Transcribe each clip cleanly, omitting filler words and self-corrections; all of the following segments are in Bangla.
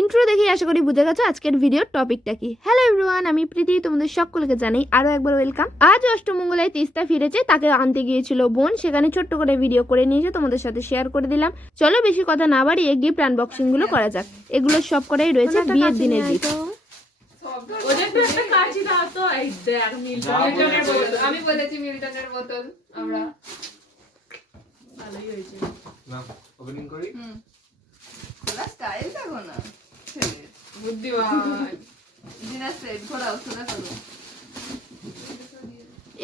ইন্ট্রো দেখে আশা করি বুঝে গেছো আজকের ভিডিওর টপিকটা কি। হ্যালো এভরিওয়ান, আমি প্রীতি, তোমাদের সকলকে জানাই আরো একবার ওয়েলকাম। আজ অষ্টমঙ্গলায় তিস্তা ফিরেছে, তাকে আনতে গিয়েছিল বোন, সেখানে ছোট্ট করে ভিডিও করে নিয়েছে, তোমাদের সাথে শেয়ার করে দিলাম। চলো বেশি কথা না বাড়িয়ে গিফট আনবক্সিং গুলো করা যাক। এগুলো সব করাই রয়েছে বিয়ের দিনের গিফট। আমি বলেছি মিল্টনের বোতল আমরা ভালোই হয়েছে না ওপেনিং করি তোরা স্টাইল দেখো না বুদ্ধিমান দিনা সেট ঘোরাও সোজা করো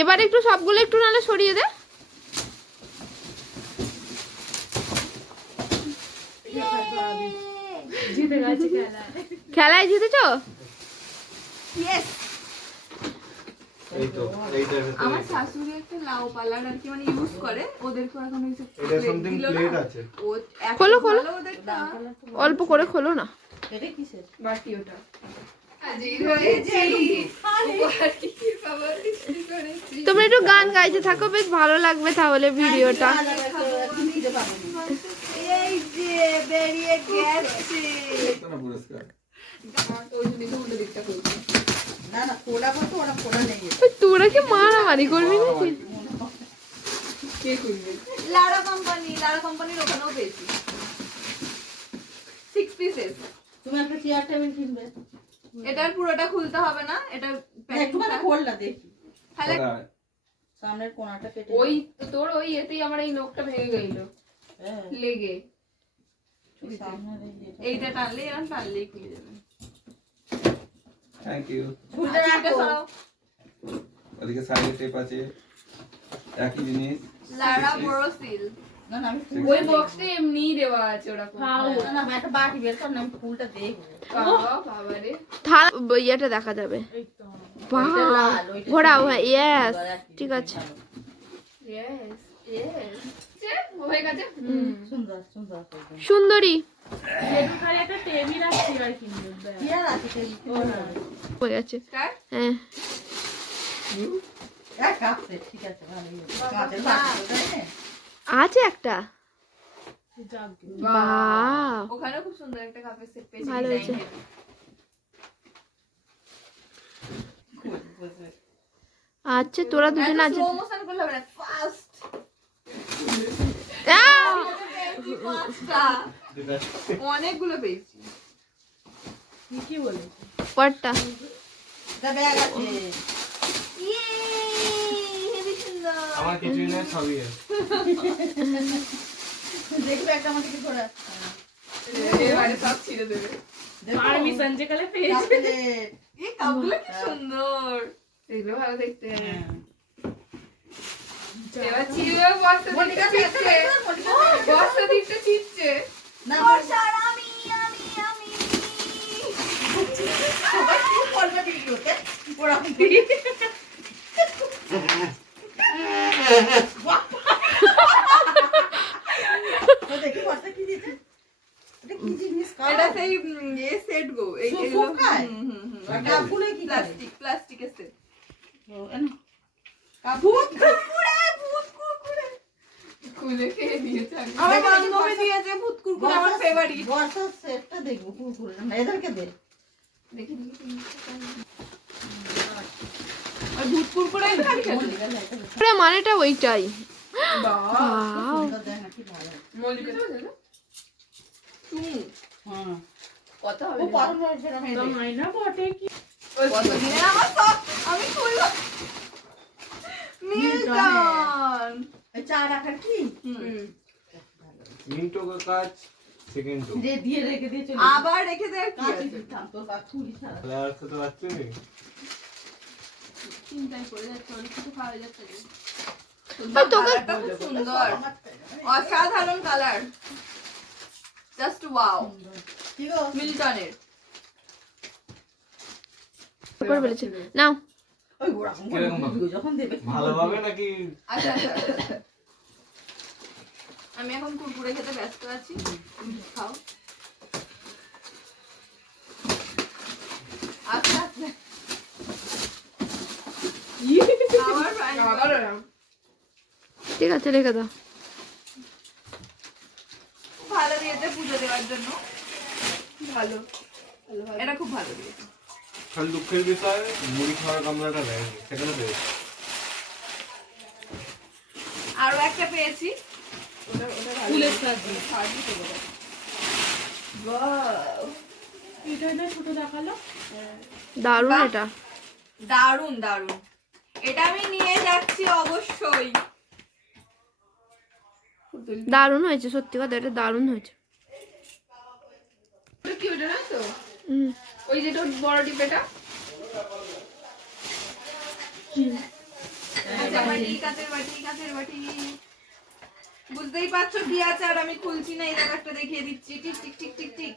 এবার একটু সবগুলো একটু নালে সরিয়ে দে। জিতে গেছে খেলায় জিতেছো? ইয়েস এই তো এইটার আমার শাশুড়ি একটা লাউ পালার আর কি মানে ইউজ করে, ওদেরকে এখন এই এটা সামথিং প্লেট আছে। ও খোলো খোলো, ওদেরটা অল্প করে খোলো না। এটা কিসের বাটি ওটা তোমরা একটু গান গাইতে থাকো, বেশ ভালো লাগবে তাহলে ভিডিওটা। এই যে বেরিয়ে গেছে না পুরস্কার না না কোলা কত ওরা কোলা নেই তোরা কি মারামারি করবি নাকি? কে করবে? লারা কোম্পানির ওখানেও পেয়েছি 6 পিসেস। তুমি একটা চেয়ার টেবিল কিনবে, এটার পুরোটা খুলতে হবে না, এটা একটুখানি খোললা দেখি তাহলে সামনের কোণাটা কেটে ওই তোর ওই এতেই আমার এই নখটা ভেঙে গেল লেগে। এইটা টানলে এরকম টানলেই খুলে যাবে। Thank you. খুলতে রাখো। সরাও। ওদিকে সাইডে টেপ আছে একই জিনিস। লারা বোরোসিল না না আমি ওই বক্সটা এমনিই দেওয়া আছে ওরকম। না না একটা বাটি বের কর না, আমি ফুলটা দেখবো। বাবা রে থালা ইয়েটা দেখা যাবে। বাহ, ঘোরাও। হ্যাঁ, ইয়েস, ঠিক আছে। ইয়েস ইয়েস যে হয়ে গেছে। সুন্দর সুন্দর সুন্দরী চেয়ার আছে হয়ে গেছে। স্টার্ট। হ্যাঁ, এক কাপ সেট, ঠিক আছে ভালোই হয়েছে। কাঁচের বাটি তাই না? আছে একটা। বাহ, ওখানেও খুব সুন্দর একটা কাপের সেট পেয়েছি। ভালো হয়েছে। আচ্ছা, তোরা দুজন আছে। স্লো মোশন করলে হবে না, ফাস্ট অনেকগুলো পেয়েছি। কি বলে পরটা এটা ব্যাগ আছে। ইয়ে হেভি সুন্দর। আমার কিছুই না, সবই আছে। দেখবে একটা আমাকে কি করে এবারে সব ছিঁড়ে দেবে। পারমিশন যে কালে পেয়েছে। এই কাপগুলো কি সুন্দর, এগুলো ভালো দেখতে। এবার ছিঁড়ে বস্তা দিকটা ছিঁড়ছে, বস্তা দিকটা ছিঁড়ছে। না বর্ষার আমি সবাই কি করবে ভিডিওতে ওরা দেখি কথা কি দিচ্ছি, এটা কি জিনিস এটা সেই এ সেট গো, এই এগুলো কাপগুলো কি প্লাস্টিকের সেট। ভূত খুলে খেয়ে দিয়েছে। আমার বান্ধবী দিয়েছে ভূত কুরকুরে, আমার ফেভারিট। বর্ষার সেটটা দেখবো কুকুর না, এদেরকে দে দেখি আর ভূত কুরকুরে খালি খেতে। পুরো মানেটা ওইটাই। বাহ বাহ, দেখ না কি ভালো। মজা আছে না তুমি হ্যাঁ কত হবে? ও পারো না সেটা মেয়ে দেখ। মাইনা বটে কি কত দিনের আমার সব আমি খুললাম। মিল্টন এই চা রাখার কি মিন্টো का কাজ সেকেন্ড তো যে দিয়ে রেখে দিয়ে চলে আবার রেখে দেয় কি কাছে আছে? থাম তোর কাজ খুলি ছাড়া ফ্লাওয়ার তো বাচ্চা নেই। চিন্তায় পড়ে যাচ্ছে, অনেক কিছু খাওয়া যাচ্ছে। তোকে কালারটা খুব সুন্দর, অসাধারণ কালার, জাস্ট ওয়াও। কি গো মিল্টনের করে বলেছে নাও। ওই ওরকম কিরকম ভাবে? যখন দেবে ভালোভাবে নাকি আচ্ছা আমি এখন কুরকুরে খেতে ব্যস্ত আছি, খাও। আচ্ছা আচ্ছা আবার ঠিক আছে, রেখে দাও। খুব ভালো দিয়েছে পুজো দেওয়ার জন্য। ভালো, এটা খুব ভালো দিয়েছে। খালি দুঃখের বিষয় মুড়ি খাওয়ার গামলাটা দেয়নি, সেখানে পেয়েছি। আরো একটা পেয়েছি, ফুলের সাজি। Wow! এটা না ছোট দেখালো। দারুণ বাহ। এটা। দারুন দারুন, এটা আমি নিয়ে যাচ্ছি অবশ্যই। দারুণ হয়েছে, সত্যি কথা, এটা দারুণ হয়েছে। ওটা কি, ওটা না তো? হুম। ওই যেটা বড় ডিপেটা। কাঁচের বাটি, কাঁচের বাটি, কাঁচের বাটি। বুঝতেই পারছো কি আছে, আর আমি খুলছি না, এই ব্যাপারটা দেখিয়ে দিচ্ছি। Tick tick tick tick tick.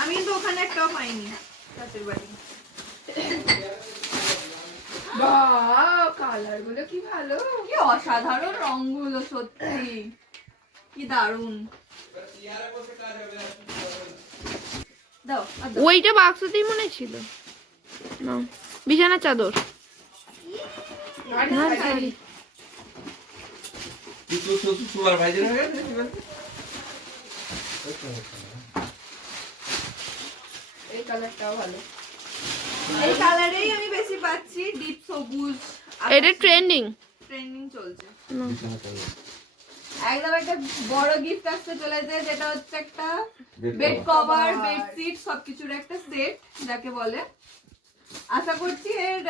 আমি কিন্তু ওখানে একটাও পাইনি কাঁচের বাটি। বাহ, কালার গুলো কি ভালো, কি অসাধারণ রংগুলো, সত্যি কি দারুন। দাও আর দাও। ওইটা বাক্সতেই মনে ছিল না, বিছানা চাদর। না, শাড়ি। সুপারভাইজার হয়ে গেছে এই কালারটাও ভালো, এই কালারেই আমি বেশি পাচ্ছি, ডিপ সবুজ। এটা ট্রেন্ডিং। ট্রেন্ডিং চলছে একদম। একটা বড় গিফট আসতে চলেছে, যেটা হচ্ছে একটা বেড কভার, বেডশিট, সবকিছুর একটা সেট যাকে বলে। আশা করছি এর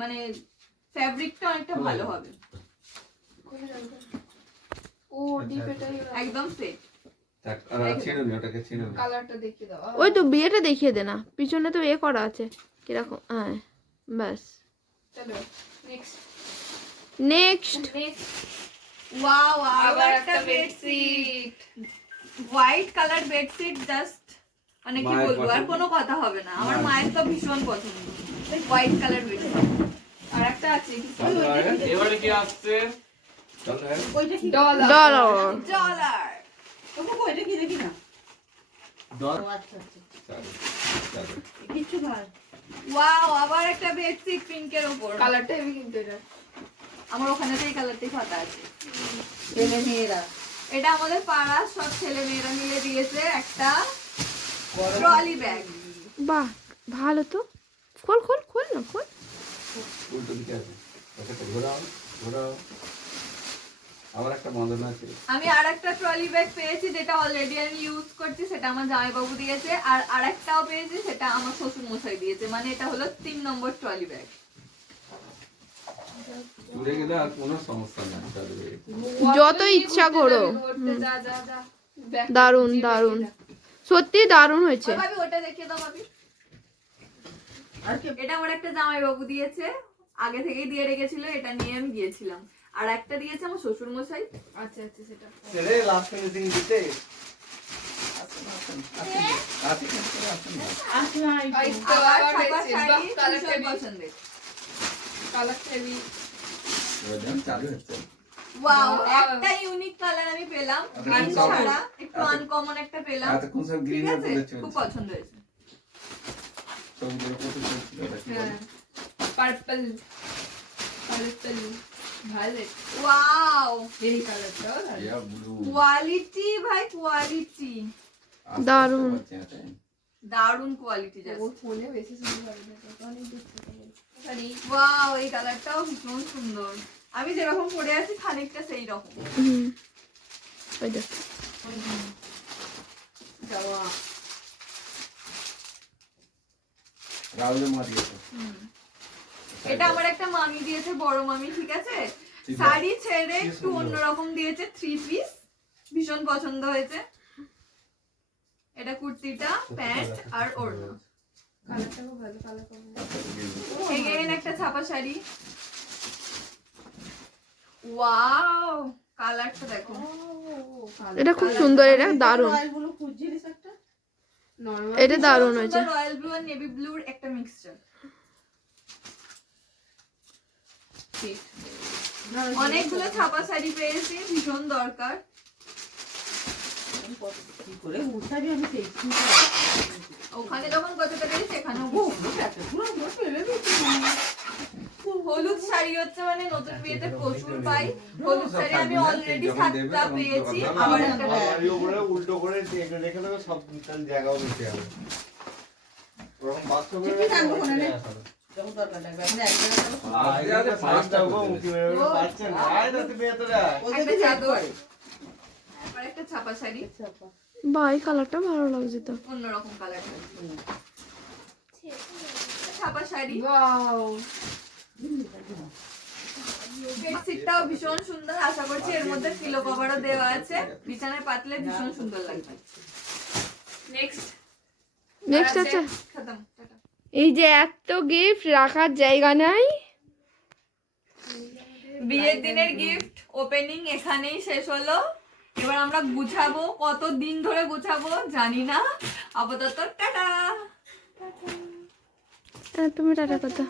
মানে ফ্যাব্রিকটা অনেকটা ভালো হবে। ও ডিপ, এটাই একদম সেট। কালারটা দেখিয়ে দাও। ওই তো বিয়েটা দেখিয়ে দে না, পিছনে তো এ করা আছে কিরকম। হ্যাঁ, ব্যাস। চলো নেক্সট নেক্সট। নেক্সট। ওয়াও, আবার একটা bedsheet, white colour bedsheet. Just মানে কি মায়ের বলবো, আর পছন্দ। কোনো কথা হবে না। আমার মায়ের তো ভীষণ পছন্দ হোয়াইট কালার বেডশিট। আর একটা আছে এবারে কি আসছে? ওইটা কি? ডলার। ডলার। ডলার। তবু কো এটা কি দেখি না। দশ। ও আচ্ছা আচ্ছা। কিছু ভাই। ওয়াও, আবার একটা বেডশিট পিঙ্কের উপর। কালারটা হেভি কিন্তু এটা। আমার ওখানে তো এই কালারটাই পাতা আছে। ছেলে মেয়েরা। এটা আমাদের পাড়ার সব ছেলে মেয়েরা মিলে দিয়েছে একটা ট্রলি ব্যাগ। বাহ, ভালো তো। খোল খোল খোল না, খোল। উল্টো দিকে আছে ঘোরাও ঘোরাও। আবার একটা বন্ধনা আছে। আমি আর একটা ট্রলি ব্যাগ পেয়েছি, যেটা অলরেডি আমি ইউজ করছি, সেটা আমার জামাইবাবু দিয়েছে। আর আরেকটাও পেয়েছি, সেটা আমার শ্বশুর মশাই দিয়েছে। মানে এটা হলো 3 নম্বর ট্রলি ব্যাগ। দূরে গেলে আর কোনো সমস্যা নেই তাদের। যত ইচ্ছা করো। যা যা যা। দারুণ দারুণ, সত্যি দারুণ হয়েছে। ওই ভাবি, ওটা দেখিয়ে দাও ভাবি। আর কি? এটা আমার একটা জামাইবাবু দিয়েছে, আগে থেকেই দিয়ে রেখেছিল, এটা নিয়ে আমি গিয়েছিলাম। আর একটা দিয়েছে আমার শ্বশুর মশাই। আচ্ছা আচ্ছা, সেটা ছেড়ে লাস্ট ফিনিশিং দিতে। আসনা এই একটু। তো আবার আবার ছাপা হয়েছে। শাড়ি, বাহ, কালারটা ভীষণ হেভি, পছন্দের। কালারটা হেভি। চালু হচ্ছে। Wow, Wow. একটা ইউনিক কালার আমি পেলাম, আচ্ছা, গ্রিন সব- ছাড়া একটু আচ্ছা। আনকমন একটা পেলাম। এতক্ষণ সব ঠিক গ্রিন এর আছে, বলে খুব চলছে। পছন্দ হয়েছে। সবগুলো কত চলছিল এটা কি বলে? হ্যাঁ, পার্পল, পার্পল, ভায়োলেট। ওয়াও, এই কালারটাও দারুণ। ইয়া ব্লু। কোয়ালিটি ভাই, কোয়ালিটি দারুণ। দারুন কোয়ালিটি। ওর ফোনে বেশি সুন্দর লাগে না, অনেক দূর থেকে লাগে। আরে ওয়াও, এই কালারটাও ভীষণ সুন্দর। আমি যেরকম পরে আছি খানিকটা সেই রকম। হুম, ওই দেখ। যাওয়া। রাহুলের মা দিয়েছে। এটা আমার একটা মামি দিয়েছে, বড় মামি, ঠিক আছে। ঠিক আছে। শাড়ি ছেড়ে কি একটু সুন্দর। অন্যরকম দিয়েছে, 3 পিস, ভীষণ পছন্দ হয়েছে। এটা কুর্তিটা, প্যান্ট আর ওড়না। কালারটা খুব ভালো, কালার কম্বিনেশন। এগেইন একটা ছাপা শাড়ি। ওয়াও, কালারটা দেখো। এটা খুব সুন্দর, এটা দারুণ। রয়্যালগুলো খুঁজছিলিস একটা? নরমাল এটা দারুণ হয়েছে। রয়্যাল ব্লু আর নেভি ব্লুর একটা মিক্সচার। অনেকগুলো ছাপা শাড়ি পেয়েছি, ভীষণ দরকার। কি করে উঠাবি আমি সেই ওখানে যখন কতটা পেয়েছি, এখানেও ও কিছু। এত পুরো ফেলে দিচ্ছি। হলুদ শাড়ি হচ্ছে মানে নতুন বিয়েতে প্রচুর পাই। হলুদ শাড়ি আমি অলরেডি 7টা পেয়েছি, আবার একটা বাড়ি উপরে উল্টো করে রেখে দেবে, সব তাহলে জায়গাও বেঁচে যাবে। ওরকম বাথরুমে ঠিক আছে, আনবো কোনে নে? যখন দরকার লাগবে আমরা এক জায়গায় যাবো। পাঁচটা উঁকি মেরে মেরে পাচ্ছেন না। আয় না তুমি এতটা। ওদের একটা তো চাদর। করে। আবার একটা ছাপা শাড়ি, বাহ, এই কালারটা ভালো লাগছে তো। অন্যরকম কালার। ছাপা শাড়ি, বেডশিটটাও ভীষণ সুন্দর। আশা করছি এর মধ্যে পিলো কভারও দেওয়া আছে, বিছানায় পাতলে ভীষণ সুন্দর লাগবে। নেক্সট নেক্সট আছে খতম, টাটা। এই যে এত গিফট রাখার জায়গা নাই। বিয়ের দিনের গিফট ওপেনিং এখানেই শেষ হলো। এবার আমরা গুছাবো, কত দিন ধরে গুছাবো জানি না। আপাতত টাটা। তুমি টাটা কথা।